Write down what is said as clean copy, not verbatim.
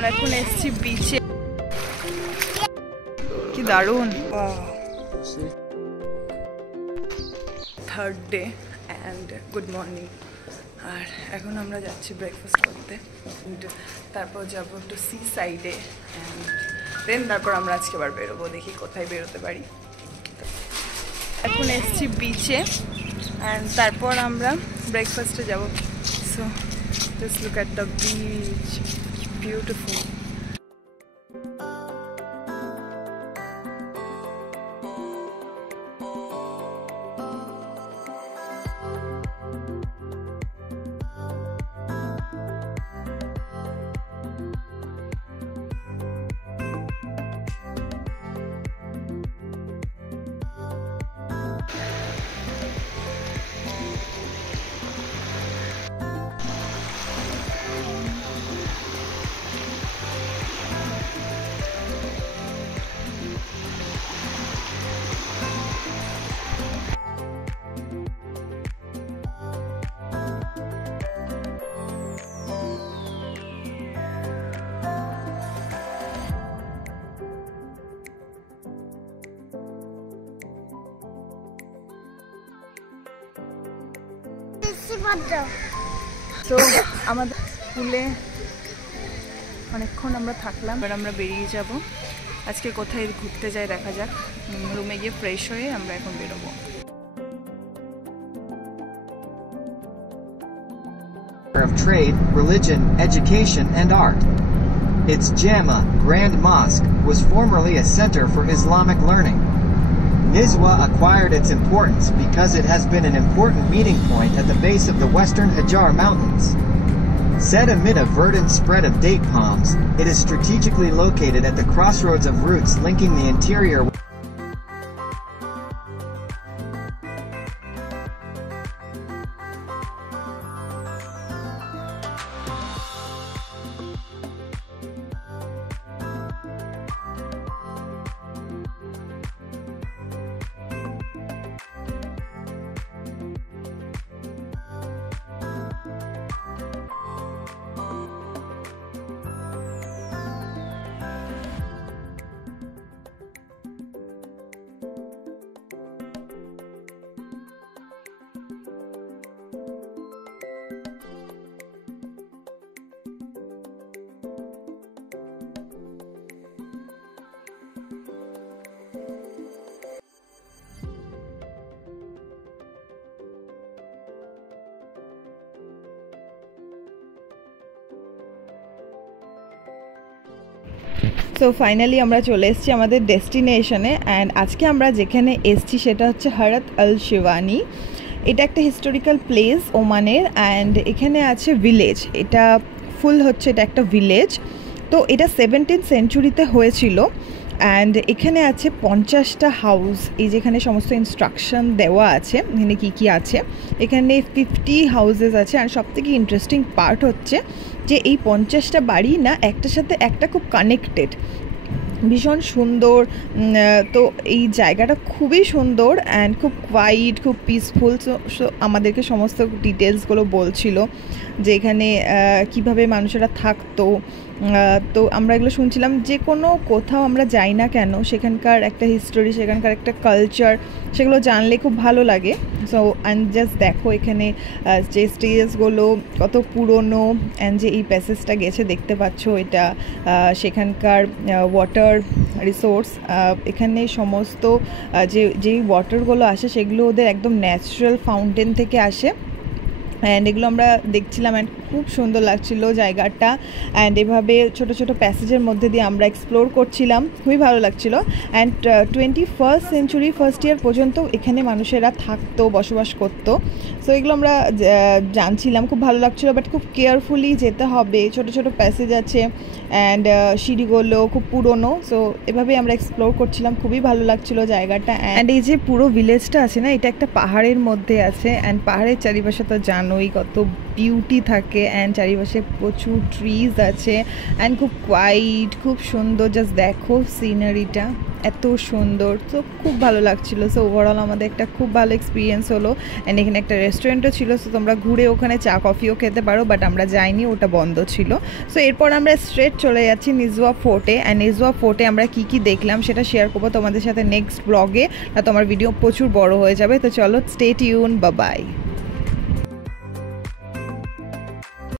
আমরা এখন এসেছি বিচে, কি দারুণ। Third day and good morning. আর এখন আমরা যাচ্ছি ব্রেকফাস্ট করতে, তারপর যাবো একটু সি সাইডে অ্যান্ড দেন তারপর আমরা আজকে আবার বেরোবো, দেখি কোথায় বেরোতে পারি। এখন এসেছি বিচে অ্যান্ড তারপর আমরা ব্রেকফাস্টে যাব। So just look at the beach, beautiful. তো আমাদের স্কুলে অনেকক্ষণ আমরা থাকলাম, এবার আমরা বেরিয়ে যাব। আজকে কোথায় ঘুরতে যাই দেখা যাক। রুমে গিয়ে ফ্রেশ হয়ে আমরা এখন বেরোবো। Of trade, religion, education and art. Its Jama, Grand Mosque, was formerly a center for Islamic learning. Nizwa acquired its importance because it has been an important meeting point at the base of the western Hajar Mountains. Set amid a verdant spread of date palms, it is strategically located at the crossroads of routes linking the interior so finally আমরা চলে এসেছি আমাদের ডেস্টিনেশনে and আজকে আমরা যেখানে এসেছি সেটা হচ্ছে হরত আল শিওয়ানি। এটা একটা হিস্টোরিক্যাল প্লেস ওমানের অ্যান্ড এখানে আছে ভিলেজ, এটা ফুল হচ্ছে এটা একটা ভিলেজ। তো এটা 17th সেঞ্চুরিতে হয়েছিল অ্যান্ড এখানে আছে 50টা হাউস। এই যেখানে সমস্ত ইনস্ট্রাকশন দেওয়া আছে এখানে কী কী আছে, এখানে 50 হাউসেস আছে। আর সবথেকে ইন্টারেস্টিং পার্ট হচ্ছে যে এই 50টা বাড়ি না একটার সাথে একটা খুব কানেক্টেড, ভীষণ সুন্দর। তো এই জায়গাটা খুবই সুন্দর অ্যান্ড খুব কোয়াইট, খুব পিসফুল। সো আমাদেরকে সমস্ত ডিটেলসগুলো বলছিল যে এখানে কীভাবে মানুষেরা থাকতো। তো আমরা এগুলো শুনছিলাম, যে কোনো কোথাও আমরা যাই না কেন সেখানকার একটা হিস্টোরি, সেখানকার একটা কালচার, সেগুলো জানলে খুব ভালো লাগে। সো অ্যান্ড জাস্ট দেখো এখানে যে স্টেজগুলো কত পুরনো অ্যান্ড যে এই প্যাসেজটা গেছে দেখতে পাচ্ছ, এটা সেখানকার ওয়াটার রিসোর্স। এখানে সমস্ত যেই ওয়াটারগুলো আসে সেগুলো ওদের একদম ন্যাচারাল ফাউন্টেন থেকে আসে অ্যান্ড এগুলো আমরা দেখছিলাম অ্যান্ড খুব সুন্দর লাগছিল জায়গাটা। অ্যান্ড এভাবে ছোটো ছোটো প্যাসেজের মধ্যে দিয়ে আমরা এক্সপ্লোর করছিলাম, খুবই ভালো লাগছিলো। And 21st century first year পর্যন্ত এখানে মানুষেরা থাকতো, বসবাস করতো। সো এগুলো আমরা জানছিলাম, খুব ভালো লাগছিলো। বাট খুব কেয়ারফুলি যেতে হবে, ছোটো ছোটো প্যাসেজ আছে অ্যান্ড সিঁড়িগুলো খুব পুরনো। সো এভাবেই আমরা এক্সপ্লোর করছিলাম, খুবই ভালো লাগছিলো জায়গাটা। অ্যান্ড এই যে পুরো ভিলেজটা আছে না, এটা একটা পাহাড়ের মধ্যে আছে অ্যান্ড পাহাড়ের চারিপাশে তো জানোই কত বিউটি থাকে অ্যান্ড চারিপাশে প্রচুর ট্রিজ আছে অ্যান্ড খুব কোয়াইট, খুব সুন্দর। জাস্ট দেখো সিনারিটা এত সুন্দর, তো খুব ভালো লাগছিলো। সো ওভারঅল আমাদের একটা খুব ভালো এক্সপিরিয়েন্স হলো। অ্যান্ড এখানে একটা রেস্টুরেন্টও ছিল, সো তোমরা ঘুরে ওখানে চা কফিও খেতে পারো, বাট আমরা যাইনি, ওটা বন্ধ ছিল। সো এরপর আমরা স্ট্রেট চলে যাচ্ছি নিজওয়া ফোর্টে। অ্যান্ড নিজওয়া ফোর্টে আমরা কী কী দেখলাম সেটা শেয়ার করবো তোমাদের সাথে নেক্সট ব্লগে, না তোমার ভিডিও প্রচুর বড় হয়ে যাবে। তো চলো, স্টে টিউন, বাই বাই।